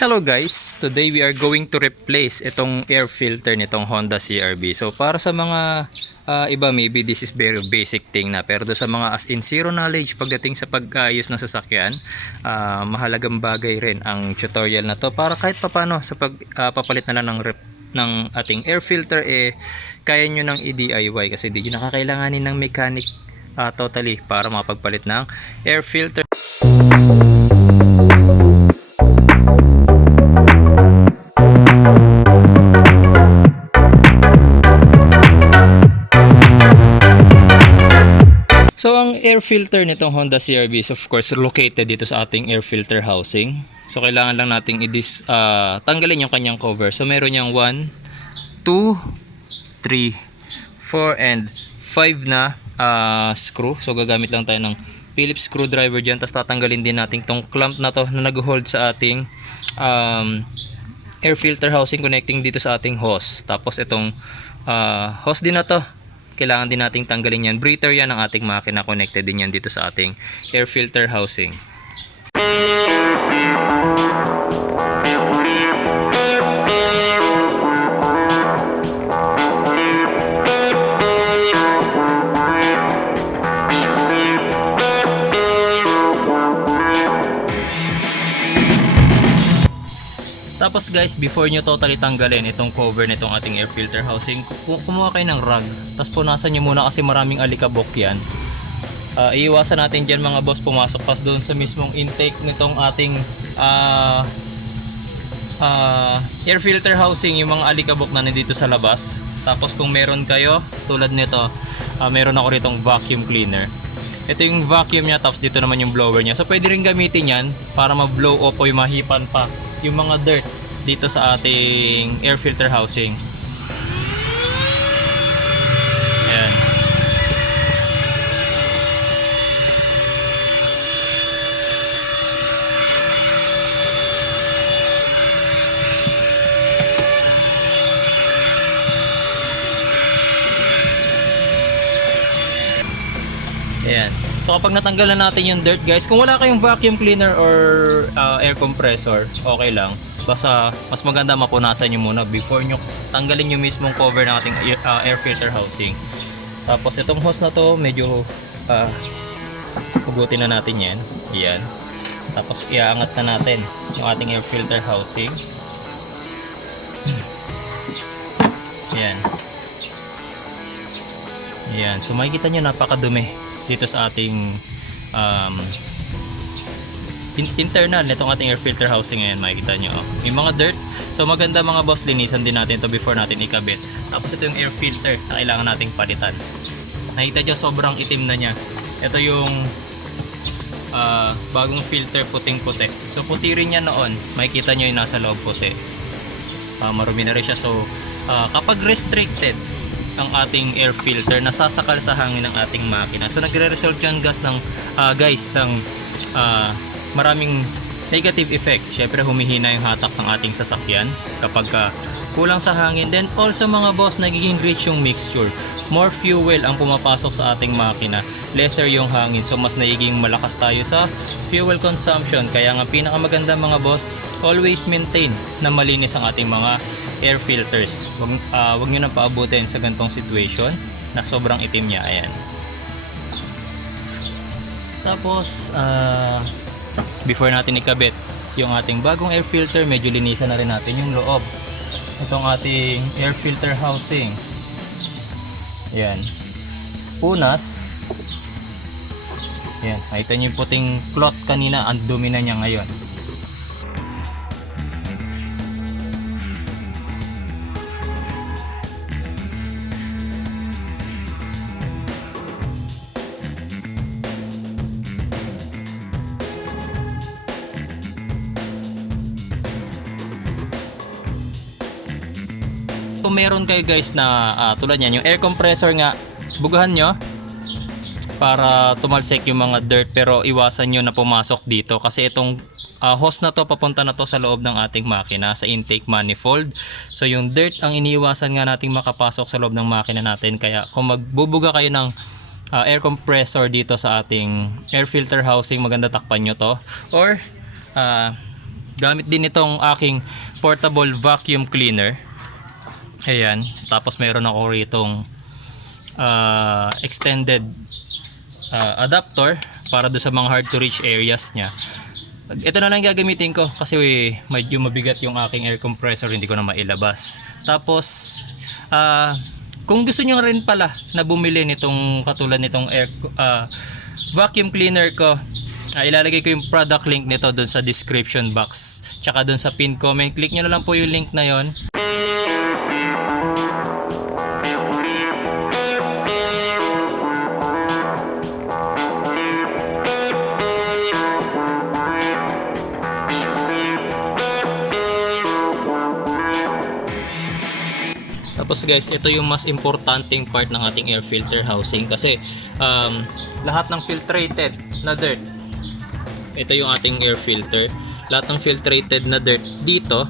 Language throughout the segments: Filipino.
Hello guys, today we are going to replace itong air filter nitong Honda CR-V. So para sa mga iba, maybe this is very basic thing na, pero do sa mga as in zero knowledge pagdating sa pag-ayos ng sasakyan, mahalagang bagay rin ang tutorial na to para kahit papano sa pagpapalit na lang ng ating air filter, kaya nyo ng i-DIY kasi di nyo nakakailanganin ng mechanic totally para mapagpalit ng air filter. So ang air filter nitong Honda CR-V is of course located dito sa ating air filter housing. So kailangan lang nating tanggalin yung kanyang cover. So meron niyang 1, 2, 3, 4 and 5 na screw. So gagamit lang tayo ng Phillips screwdriver dyan. Tapos tatanggalin din natin tong clamp na to na nag-hold sa ating air filter housing connecting dito sa ating hose. Tapos itong hose din na to, kailangan din nating tanggalin yan. Breather yan ng ating makina, connected din yan dito sa ating air filter housing. Tapos guys, before nyo totally tanggalin itong cover nitong ating air filter housing, kumuha kayo ng rag, tapos punasan nyo muna kasi maraming alikabok yan. Iiwasan natin dyan mga boss, pumasok pas doon sa mismong intake nitong ating air filter housing, yung mga alikabok na nandito sa labas. Tapos kung meron kayo, tulad nito, meron ako ritong vacuum cleaner. Ito yung vacuum nya, tapos dito naman yung blower nya. So pwede rin gamitin yan para ma-blow off o yung mahipan pa yung mga dirt dito sa ating air filter housing. Ayan. Ayan. So kapag natanggalan natin yung dirt guys, kung wala kayong vacuum cleaner or air compressor, okay lang. Basta mas maganda mapunasan nyo muna before nyo tanggalin yung mismong cover ng ating air filter housing. Tapos itong hose na to, medyo hugutin na natin yan. Yan. Tapos iaangat na natin yung ating air filter housing. Yan. Yan. So makikita nyo napakadumi dito sa ating internal nitong ating air filter housing. Ngayon makikita nyo may mga dirt. So maganda mga boss, linisan din natin to before natin ikabit. Tapos ito yung air filter na kailangan nating palitan. Nakita nyo sobrang itim na nya. Ito yung bagong filter, puting puti. So puti rin yan noon, makikita nyo yung nasa loob puti. Marumi na rin siya. So kapag restricted ang ating air filter, nasasakal sa hangin ng ating makina. So nagre-result yan guys ng maraming negative effect. Syempre humihina yung hatak ng ating sasakyan kapag kulang sa hangin. Then also mga boss, nagiging rich yung mixture. More fuel ang pumapasok sa ating makina, lesser yung hangin. So mas nagiging malakas tayo sa fuel consumption. Kaya nga pinakamaganda mga boss, always maintain na malinis ang ating mga air filters. Huwag nyo nang paabutin sa gantong situation na sobrang itim niya. Ayan. Tapos before natin ikabit yung ating bagong air filter, medyo linisan na rin natin yung loob itong ating air filter housing. Ayan. Punas. Ayan. Makita nyo yung puting cloth kanina, ang dumi na niya ngayon. Kung meron kayo guys na tulad yan, yung air compressor nga, bugahan nyo para tumalsik yung mga dirt, pero iwasan nyo na pumasok dito kasi itong hose na to, papunta na to sa loob ng ating makina, sa intake manifold. So yung dirt ang iniiwasan nga nating makapasok sa loob ng makina natin. Kaya kung magbubuga kayo ng air compressor dito sa ating air filter housing, maganda takpan nyo to, or Gamit din itong aking portable vacuum cleaner. Ayan, tapos meron ako ritong extended adapter para do sa mga hard to reach areas niya. Ito na lang gagamitin ko kasi medyo mabigat yung aking air compressor, hindi ko na mailabas. Tapos kung gusto niyo rin pala na bumili nitong katulad nitong vacuum cleaner ko, ilalagay ko yung product link nito doon sa description box tsaka doon sa pin comment. Click nyo na lang po yung link na yon. Tapos guys, ito yung mas importanteng part ng ating air filter housing kasi lahat ng filtrated na dirt, ito yung ating air filter, lahat ng filtrated na dirt dito,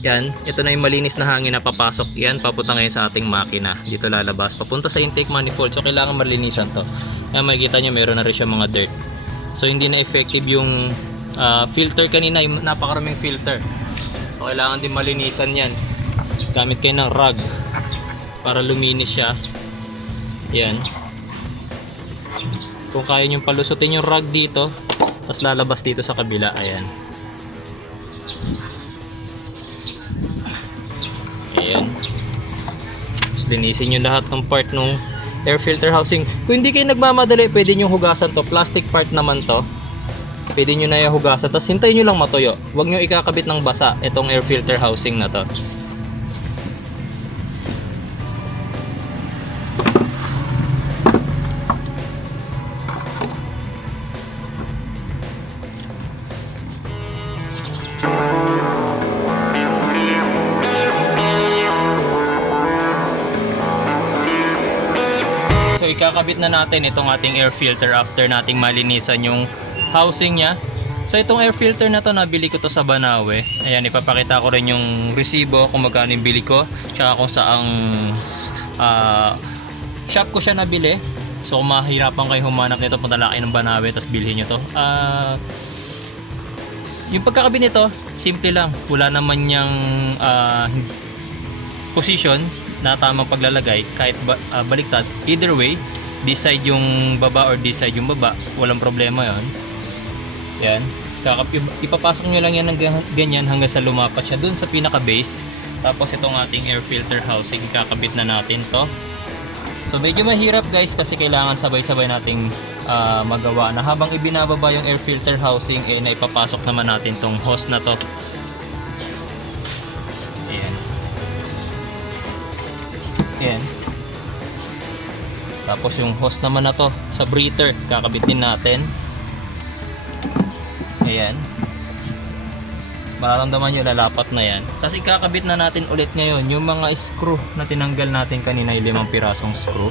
yan, ito na yung malinis na hangin na papasok, yan papunta ngayon sa ating makina, dito lalabas, papunta sa intake manifold, so kailangan malinisan to. Yan, makikita nyo meron na rin siya mga dirt, so hindi na effective yung filter kanina, yung napakaraming filter, so kailangan din malinisan yan. Gamit kayo ng rag para luminis siya. Yan. Kung kaya nyo palusutin yung rag dito, tapos lalabas dito sa kabila. Ayan. Ayan. Tapos linisin nyo lahat ng part ng air filter housing. Kung hindi kayo nagmamadali, pwede nyo hugasan to. Plastic part naman to. Pwede nyo na yung hugasan. Tapos hintayin nyo lang matuyo. Huwag nyo ikakabit ng basa itong air filter housing na to. So ikakabit na natin itong ating air filter after nating malinisan yung housing niya. So itong air filter na to, nabili ko to sa Banawe. Ayan, ipapakita ko rin yung resibo kung magkano yung bili ko, tsaka kung saang shop ko siya nabili. So kung mahirapan kayo humanap nito, punta lang kayo ng Banawe tapos bilhin nyo to. Yung pagkakabit nito, simple lang, wala naman niyang position na tamang paglalagay, kahit baliktad, either way, this side yung baba or this side yung baba, walang problema yon. Yan, ipapasok nyo lang yan ng ganyan hanggang sa lumapat siya dun sa pinaka base. Tapos itong ating air filter housing, ikakabit na natin to. So medyo mahirap guys kasi kailangan sabay-sabay nating magawa na habang ibinababa yung air filter housing, naipapasok naman natin tong hose na to. Ayan. Tapos yung hose naman na to sa breather, kakabit din natin. Ayan. Mararamdaman nyo, lalapat na yan. Tapos ikakabit na natin ulit ngayon yung mga screw na tinanggal natin kanina, yung 5 pirasong screw.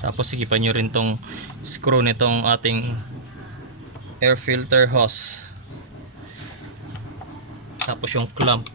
Tapos sigipan nyo rin tong screw nitong ating air filter hose. Tapos yung clamp.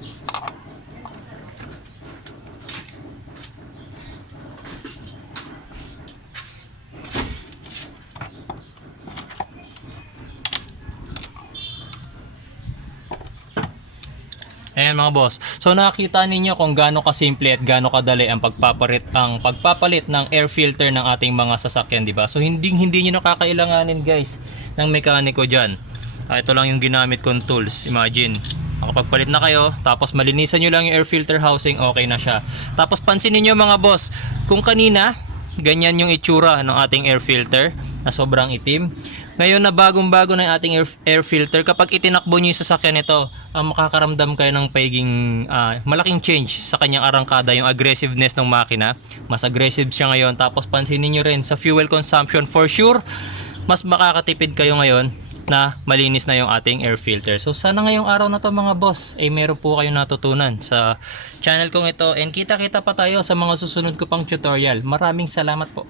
Ayan mga boss. So nakita ninyo kung gaano kasimple at gaano kadali ang pagpapalit ng air filter ng ating mga sasakyan, di ba? So hindi niyo nakakailanganin guys ng mekaniko diyan. Ito lang yung ginamit kong tools. Imagine, makapagpalit na kayo, tapos malinisan niyo lang yung air filter housing, okay na siya. Tapos pansinin niyo mga boss, kung kanina ganyan yung itsura ng ating air filter na sobrang itim. Ngayon na bagong-bago na yung ating air filter, kapag itinakbo niyo yung sasakyan nito, makakaramdam kayo ng pagiging malaking change sa kanyang arangkada, yung aggressiveness ng makina. Mas aggressive siya ngayon. Tapos pansinin nyo rin sa fuel consumption, for sure mas makakatipid kayo ngayon na malinis na yung ating air filter. So sana ngayong araw na to mga boss ay meron po kayong natutunan sa channel kong ito, and kita-kita pa tayo sa mga susunod ko pang tutorial. Maraming salamat po.